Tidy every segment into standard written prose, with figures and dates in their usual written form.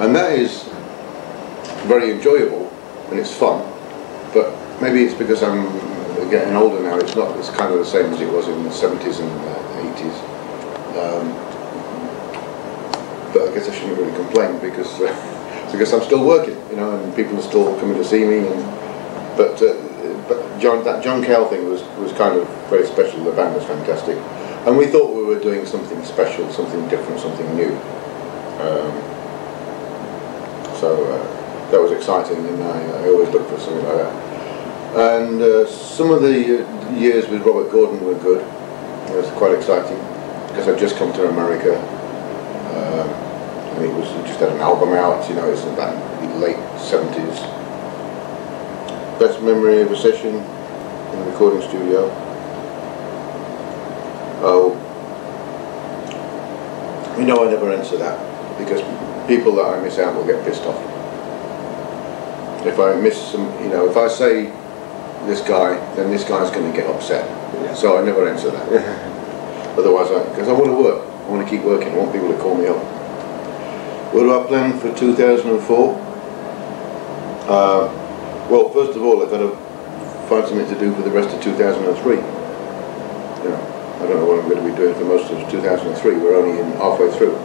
And that is very enjoyable and it's fun, but maybe it's because I'm getting older now. It's not. It's kind of the same as it was in the 70s and 80s. But I guess I shouldn't really complain because I'm still working, you know, and people are still coming to see me. But that John Cale thing was kind of very special. The band was fantastic, and we thought we were doing something special, something different, something new. So that was exciting, and I always look for something like that. And some of the years with Robert Gordon were good. It was quite exciting because I'd just come to America, and he just had an album out. You know, it's about the late 70s. Best memory of a session in the recording studio. Oh, you know, I never answer that because people that I miss out will get pissed off. If I miss some, you know, if I say this guy, then this guy's going to get upset. Yeah. So I never answer that. Otherwise, because I want to work, I want to keep working, I want people to call me up. What do I plan for 2004? Well, first of all, I've got to find something to do for the rest of 2003. You know, I don't know what I'm going to be doing for most of 2003. We're only halfway through.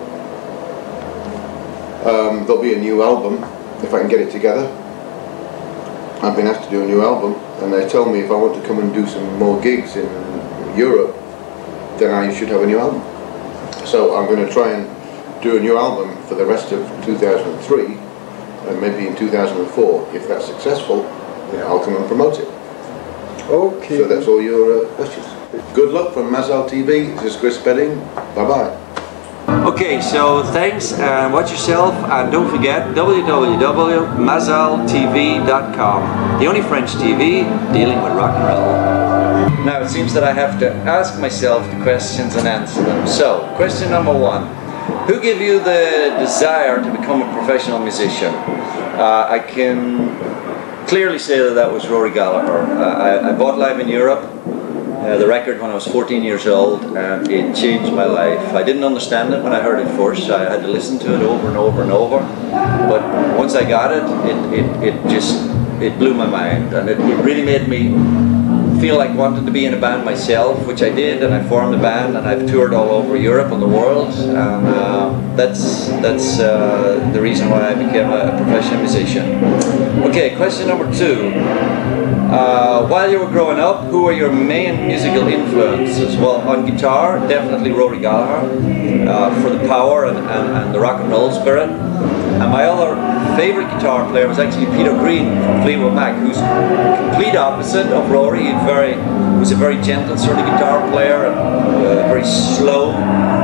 There'll be a new album if I can get it together. I've been asked to do a new album, and they tell me if I want to come and do some more gigs in Europe, then I should have a new album. So I'm going to try and do a new album for the rest of 2003, and maybe in 2004, if that's successful, I'll come and promote it. Okay. So that's all your questions. Good luck from Mazal TV. This is Chris Spedding. Bye-bye. Okay, so thanks and watch yourself, and don't forget www.mazaltv.com, the only French TV dealing with rock and roll. Now it seems that I have to ask myself the questions and answer them. So, question number one. Who gave you the desire to become a professional musician? I can clearly say that was Rory Gallagher. I bought Live in Europe. The record when I was 14 years old, and it changed my life. I didn't understand it when I heard it first. I had to listen to it over and over and over. But once I got it, it blew my mind, and it really made me feel like wanting to be in a band myself, which I did, and I formed a band, and I've toured all over Europe and the world, and that's the reason why I became a professional musician. Okay, question number two. While you were growing up, who were your main musical influences? Well, on guitar, definitely Rory Gallagher, for the power and the rock and roll spirit. And my other favourite guitar player was actually Peter Green from Fleetwood Mac, who's complete opposite of Rory. He was a very gentle sort of guitar player, very slow,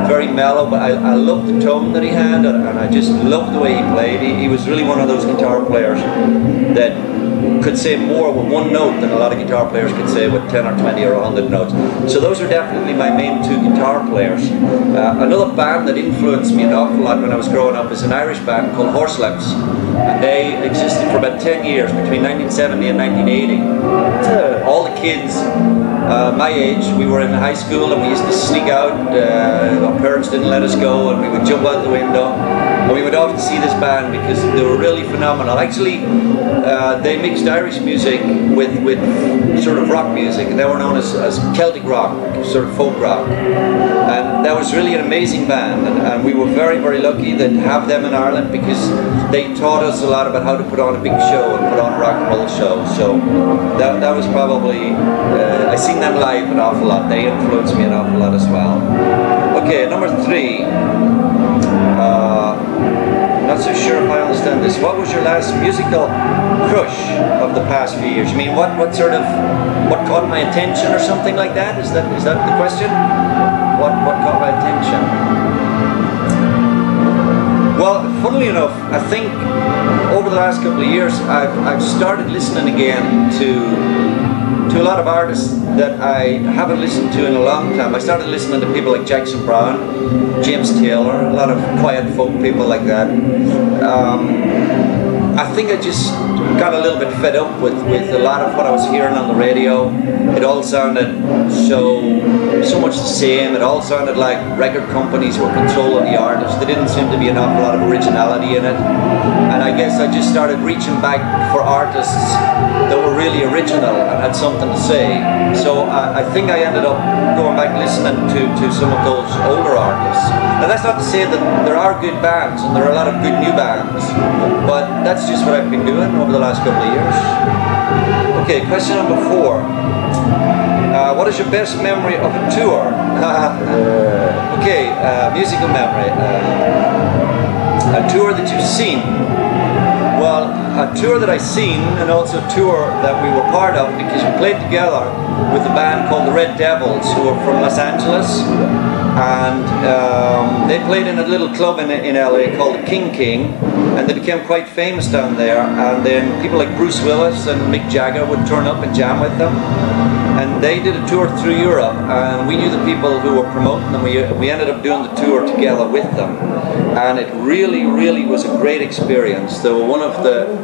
very mellow, but I loved the tone that he had, and I just loved the way he played. He was really one of those guitar players that could say more with one note than a lot of guitar players could say with 10 or 20 or 100 notes. So those are definitely my main two guitar players. Another band that influenced me an awful lot when I was growing up is an Irish band called Horselips. And they existed for about 10 years, between 1970 and 1980. All the kids my age, we were in high school and we used to sneak out. Our parents didn't let us go, and we would jump out the window. And we would often see this band because they were really phenomenal. Actually, they mixed Irish music with sort of rock music, and they were known as Celtic rock, sort of folk rock. And that was really an amazing band, and we were very, very lucky to have them in Ireland because they taught us a lot about how to put on a big show and put on a rock and roll show. So that was probably, I seen them live an awful lot. They influenced me an awful lot as well. Okay, number three. Not so sure if I understand this. What was your last musical crush of the past few years? I mean, what caught my attention or something like that? Is that the question? What caught my attention? Well, funnily enough, I think over the last couple of years I've started listening again to a lot of artists that I haven't listened to in a long time. I started listening to people like Jackson Browne, James Taylor, a lot of quiet folk people like that. I think I just got a little bit fed up with a lot of what I was hearing on the radio. It all sounded so much the same. It all sounded like record companies were controlling the artists. There didn't seem to be an awful lot of originality in it. And I guess I just started reaching back for artists that were really original and had something to say. So I think I ended up going back listening to some of those older artists. Now that's not to say that there are good bands, and there are a lot of good new bands, but that's just what I've been doing over the last couple of years. Okay, question number 4. What is your best memory of a tour? Okay, musical memory. A tour that you've seen. Well, a tour that I've seen, and also a tour that we were part of, because we played together with a band called the Red Devils, who are from Los Angeles. And they played in a little club in LA called the King, and they became quite famous down there. And then people like Bruce Willis and Mick Jagger would turn up and jam with them. And they did a tour through Europe, and we knew the people who were promoting them. We ended up doing the tour together with them, and it really was a great experience. They were one of the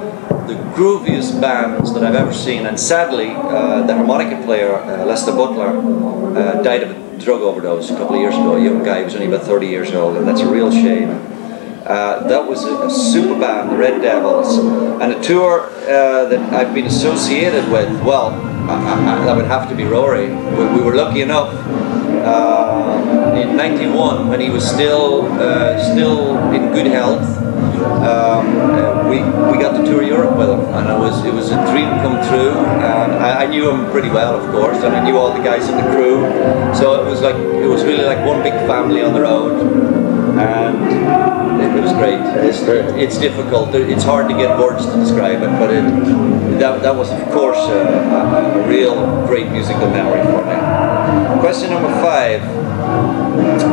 grooviest bands that I've ever seen, and sadly the harmonica player Lester Butler died of a drug overdose a couple of years ago. A young guy, he was only about 30 years old, and that's a real shame. That was a super band, the Red Devils, and a tour that I've been associated with. Well, that would have to be Rory. We were lucky enough in '91, when he was still in good health. We got to tour Europe with him, and it was a dream come true. And I knew him pretty well, of course, and I knew all the guys in the crew. So it was really like one big family on the road, and it was great. It's difficult. It's hard to get words to describe it, but that was, of course, a real great musical memory for me. Question number 5.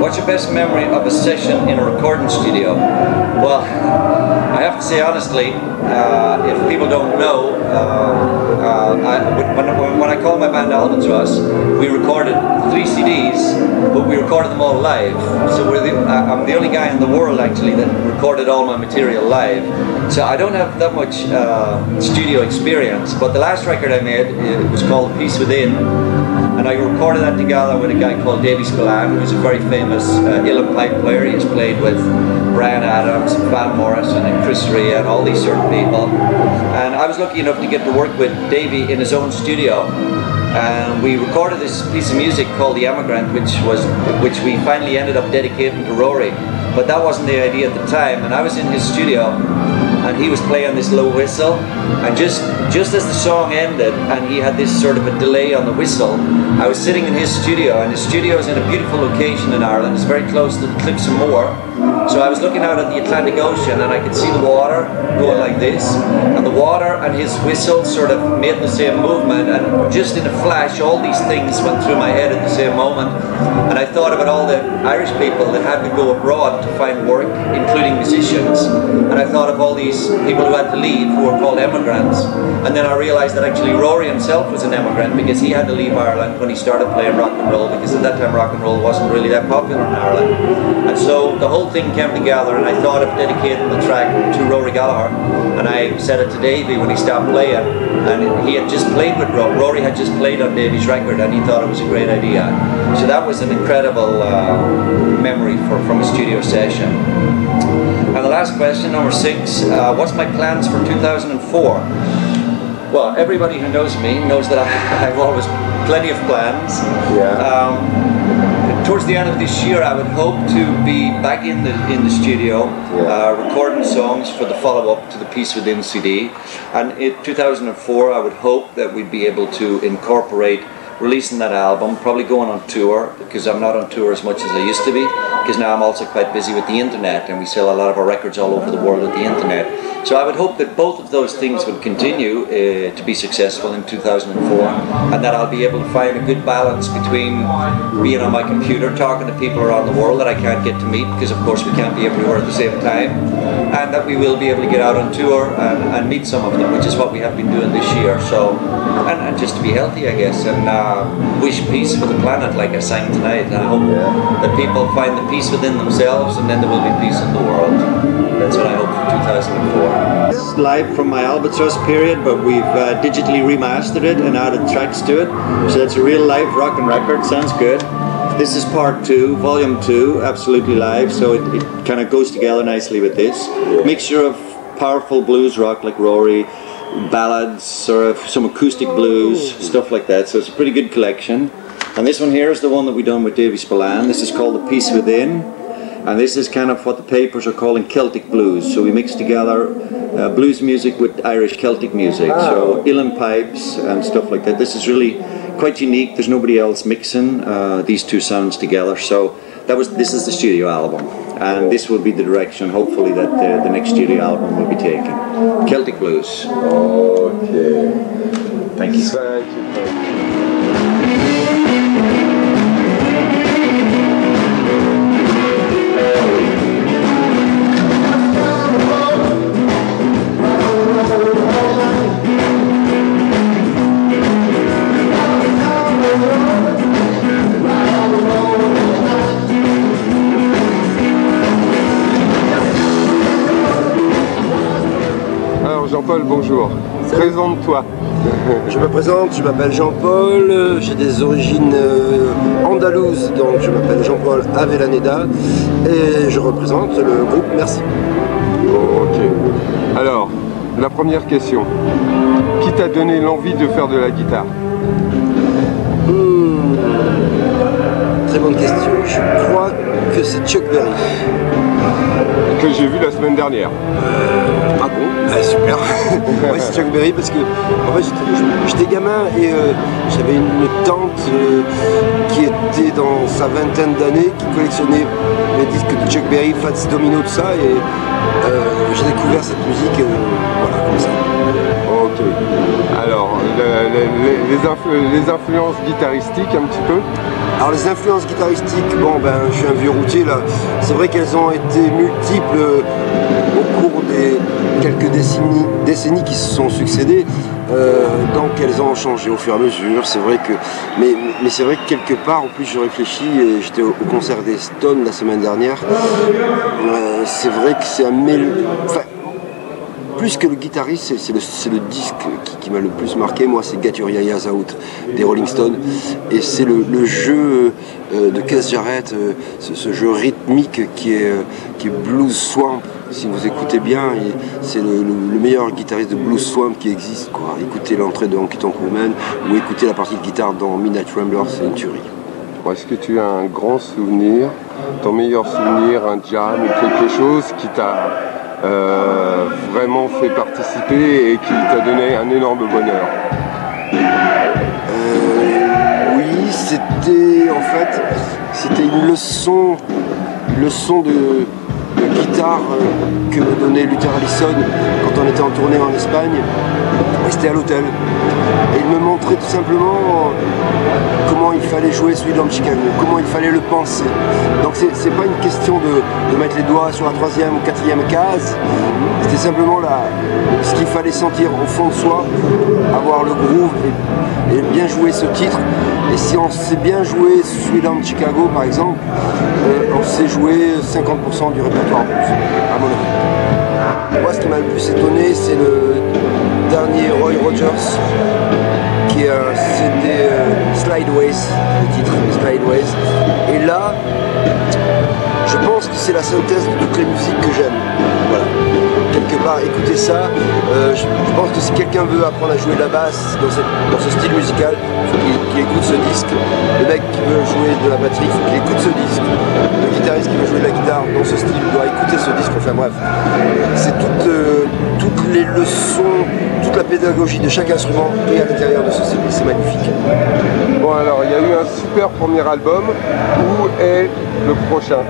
What's your best memory of a session in a recording studio? Well, I have to say honestly, if people don't know, when I call my band Albatross, we recorded 3 CDs, but we recorded them all live. So I'm the only guy in the world actually that recorded all my material live. So I don't have that much studio experience, but the last record I made, it was called Peace Within. And I recorded that together with a guy called Davy Spillane, who's a very famous uilleann pipe player. He's played with Brian Adams, and Van Morrison, and Chris Rea, and all these sort of people. And I was lucky enough to get to work with Davy in his own studio. And we recorded this piece of music called The Emigrant, which we finally ended up dedicating to Rory. But that wasn't the idea at the time. And I was in his studio, and he was playing this low whistle, and just as the song ended and he had this sort of a delay on the whistle, I was sitting in his studio, and his studio is in a beautiful location in Ireland. It's very close to the Cliffs of Moher. So I was looking out at the Atlantic Ocean, and I could see the water going like this, and the water and his whistle sort of made the same movement, and just in a flash all these things went through my head at the same moment. And I thought about all the Irish people that had to go abroad to find work, including musicians, and I thought of all these people who had to leave, who were called emigrants. And then I realised that actually Rory himself was an emigrant, because he had to leave Ireland when he started playing rock and roll, because at that time rock and roll wasn't really that popular in Ireland. And so the whole thing came together, and I thought of dedicating the track to Rory Gallagher, and I said it to Davy when he stopped playing, and he had just played with Rory had just played on Davy's record, and he thought it was a great idea. So that was an incredible memory from a studio session. And the last question, number 6, what's my plans for 2004? Well, everybody who knows me knows that I've always plenty of plans. Yeah. Towards the end of this year, I would hope to be back in the studio, recording songs for the follow-up to the Peace Within CD. And in 2004, I would hope that we'd be able to incorporate releasing that album, probably going on tour, because I'm not on tour as much as I used to be, because now I'm also quite busy with the internet, and we sell a lot of our records all over the world with the internet. So I would hope that both of those things would continue to be successful in 2004, and that I'll be able to find a good balance between being on my computer talking to people around the world that I can't get to meet, because of course we can't be everywhere at the same time, and that we will be able to get out on tour and meet some of them, which is what we have been doing this year. So, and just to be healthy, I guess, and wish peace for the planet, like I sang tonight. And I hope that people find the peace within themselves, and then there will be peace in the world. That's what I hope for 2004. It's live from my Albatross period, but we've digitally remastered it and added tracks to it. So that's a real live rockin' record, sounds good. This is part 2, volume 2, absolutely live, so it kind of goes together nicely with this. Mixture of powerful blues rock like Rory, ballads, sort of some acoustic blues, stuff like that, so it's a pretty good collection. And this one here is the one that we done with Davy Spillane. This is called The Peace Within, and this is kind of what the papers are calling Celtic blues. So we mix together blues music with Irish Celtic music, so uilleann pipes and stuff like that. This is really quite unique. There's nobody else mixing these two sounds together. So this is the studio album, and this will be the direction, hopefully, that the next studio album will be taken. Celtic blues. Okay. Thank you. Thank you. Jean-Paul, bonjour. Présente-toi. Je me présente, je m'appelle Jean-Paul, j'ai des origines andalouses, donc je m'appelle Jean-Paul Avellaneda et je représente le groupe Merci. Ok. Alors, la première question. Qui t'a donné l'envie de faire de la guitare? Très bonne question. Je crois que c'est Chuck Berry. Que j'ai vu la semaine dernière. Ah bon? Ah, super. Ouais, c'est Chuck Berry parce que en fait, j'étais gamin et j'avais une tante qui était dans sa vingtaine d'années, qui collectionnait les disques de Chuck Berry, Fats Domino, tout ça, et j'ai découvert cette musique voilà, comme ça. Ok. Alors, les influences guitaristiques un petit peu? Alors les influences guitaristiques, bon ben je suis un vieux routier là, c'est vrai qu'elles ont été multiples au cours des quelques décennies qui se sont succédées, donc elles ont changé au fur et à mesure, c'est vrai que, mais c'est vrai que quelque part, en plus je réfléchis, j'étais au concert des Stones la semaine dernière, c'est vrai que c'est un plus que le guitariste, c'est le disque qui m'a le plus marqué, moi c'est Get Your Ya-Ya's Out des Rolling Stones, et c'est le jeu de Keith Jarrett, ce jeu rythmique qui est Blues Swamp. Si vous écoutez bien, c'est le meilleur guitariste de Blues Swamp qui existe, quoi. Écoutez l'entrée de Honky Tonk Woman ou écoutez la partie de guitare dans Midnight Rambler, c'est une tuerie. Est-ce que tu as un grand souvenir, ton meilleur souvenir, un jam ou quelque chose qui t'a vraiment fait participer et qui t'a donné un énorme bonheur? Oui, c'était une leçon de guitare que me donnait Luther Allison quand on était en tournée en Espagne, et c'était à l'hôtel. Et il me montrait tout simplement comment il fallait jouer Sweet Home Chicago, comment il fallait le penser. Donc c'est pas une question de mettre les doigts sur la 3e ou 4e case, c'était simplement ce qu'il fallait sentir au fond de soi, avoir le groove et bien jouer ce titre. Et si on sait bien jouer Sweet Home Chicago par exemple, on sait jouer 50% du répertoire blues, à mon avis. Moi ce qui m'a le plus étonné, c'est le dernier Roy Rogers, qui est un CD Slideways, le titre Slideways. Et là, je pense que c'est la synthèse de toutes les musiques que j'aime. Voilà. Quelque part, écoutez ça, je pense que si quelqu'un veut apprendre à jouer de la basse dans ce style musical, il faut qu'il écoute ce disque. Le mec qui veut jouer de la batterie, il faut qu'il écoute ce disque. Le guitariste qui veut jouer de la guitare dans ce style doit écouter ce disque. Enfin bref, c'est toutes les leçons, toute la pédagogie de chaque instrument est à l'intérieur de ce CD, c'est magnifique. Bon alors, il y a eu un super premier album, où est le prochain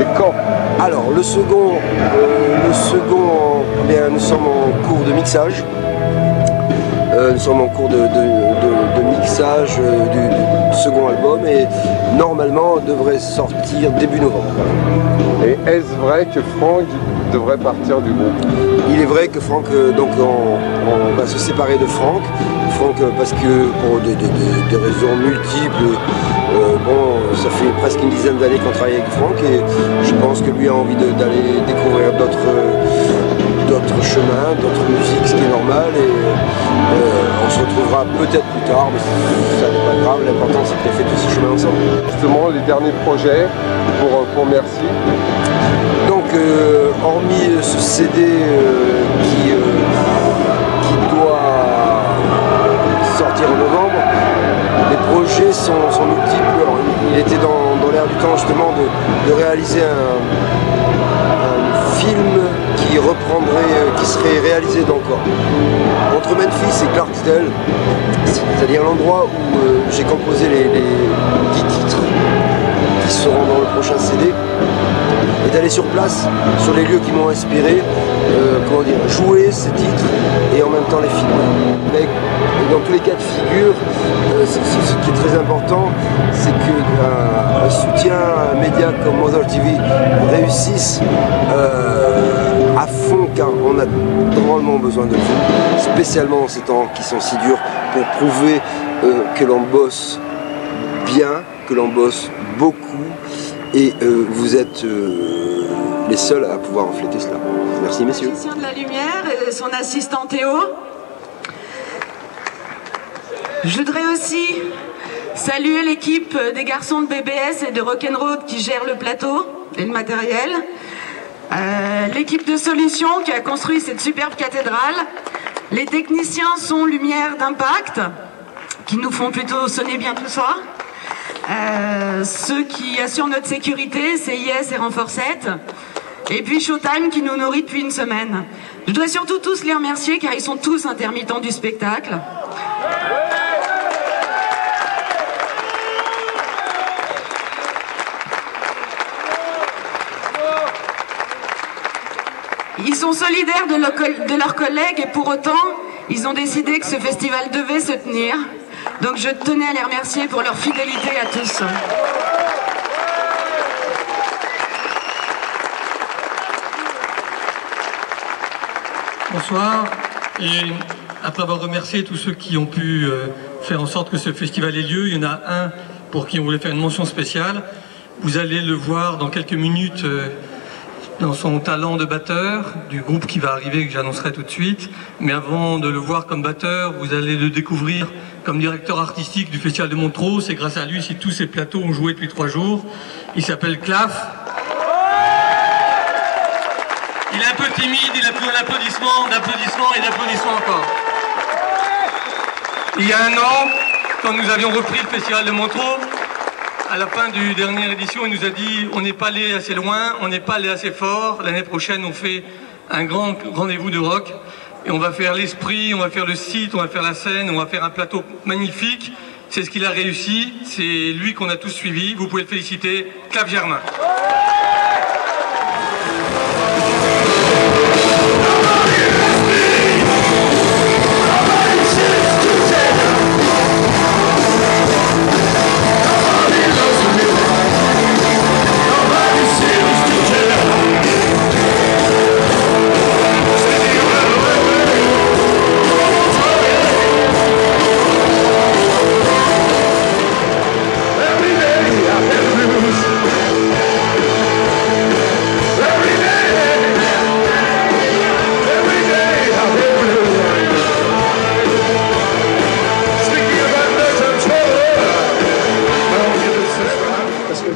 et quand? Alors le second, bien, nous sommes en cours de mixage. Nous sommes en cours de mixage du second album et normalement on devrait sortir début novembre. Et est-ce vrai que Franck devrait partir du groupe? Il est vrai que Franck, donc on va se séparer de Franck. Franck parce que pour des raisons multiples, bon, ça fait presque une dizaine d'années qu'on travaille avec Franck et je pense que lui a envie d'aller découvrir d'autres chemins, d'autres musiques, ce qui est normal, et on se retrouvera peut-être plus tard, mais ça n'est pas grave, l'important c'est qu'on ait fait tous ces chemins ensemble. Justement, les derniers projets pour Merci. Donc, hormis ce CD qui doit sortir en novembre, les projets sont multiples. Alors, il était dans l'air du temps justement de réaliser un film qui serait réalisé donc entre Memphis et Clarksdale, c'est-à-dire l'endroit où j'ai composé les 10 titres qui seront dans le prochain CD, et d'aller sur place, sur les lieux qui m'ont inspiré, jouer ces titres et en même temps les filmer. Mais dans tous les cas de figure, ce qui est très important, c'est qu'un soutien à un média comme MONTEREAU TV réussisse à fond, car on a drôlement besoin de vous, spécialement en ces temps qui sont si durs, pour prouver que l'on bosse bien, que l'on bosse beaucoup, et vous êtes les seuls à pouvoir refléter cela. Merci messieurs. Le musicien de la lumière et son assistant Théo. Je voudrais aussi saluer l'équipe des garçons de BBS et de Rock'n'Roll qui gèrent le plateau et le matériel. L'équipe de Solutions qui a construit cette superbe cathédrale. Les techniciens son, lumière, d'impact qui nous font plutôt sonner bien tout ça. Ceux qui assurent notre sécurité, CIS et Renforcette. Et puis Showtime qui nous nourrit depuis une semaine. Je dois surtout tous les remercier car ils sont tous intermittents du spectacle. Ils sont solidaires de leurs collègues et pour autant, ils ont décidé que ce festival devait se tenir. Donc je tenais à les remercier pour leur fidélité à tous. Bonsoir, et après avoir remercié tous ceux qui ont pu faire en sorte que ce festival ait lieu, il y en a un pour qui on voulait faire une mention spéciale. Vous allez le voir dans quelques minutes dans son talent de batteur du groupe qui va arriver, que j'annoncerai tout de suite. Mais avant de le voir comme batteur, vous allez le découvrir comme directeur artistique du Festival de Monterreau. C'est grâce à lui si tous ces plateaux ont joué depuis 3 jours. Il s'appelle Claf. Il est un peu timide, il a plus d'applaudissements et d'applaudissements encore. Il y a un an, quand nous avions repris le Festival de Monterreau, à la fin du dernière édition, il nous a dit on n'est pas allé assez loin, on n'est pas allé assez fort. L'année prochaine, on fait un grand rendez-vous de rock. Et on va faire l'esprit, on va faire le site, on va faire la scène, on va faire un plateau magnifique. C'est ce qu'il a réussi, c'est lui qu'on a tous suivi. Vous pouvez le féliciter, Claf Germain.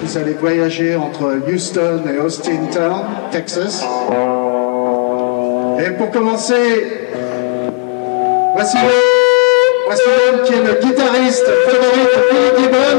Vous allez voyager entre Houston et Austin Town, Texas. Et pour commencer, voici l'homme qui est le guitariste favori de Billy Gibbons.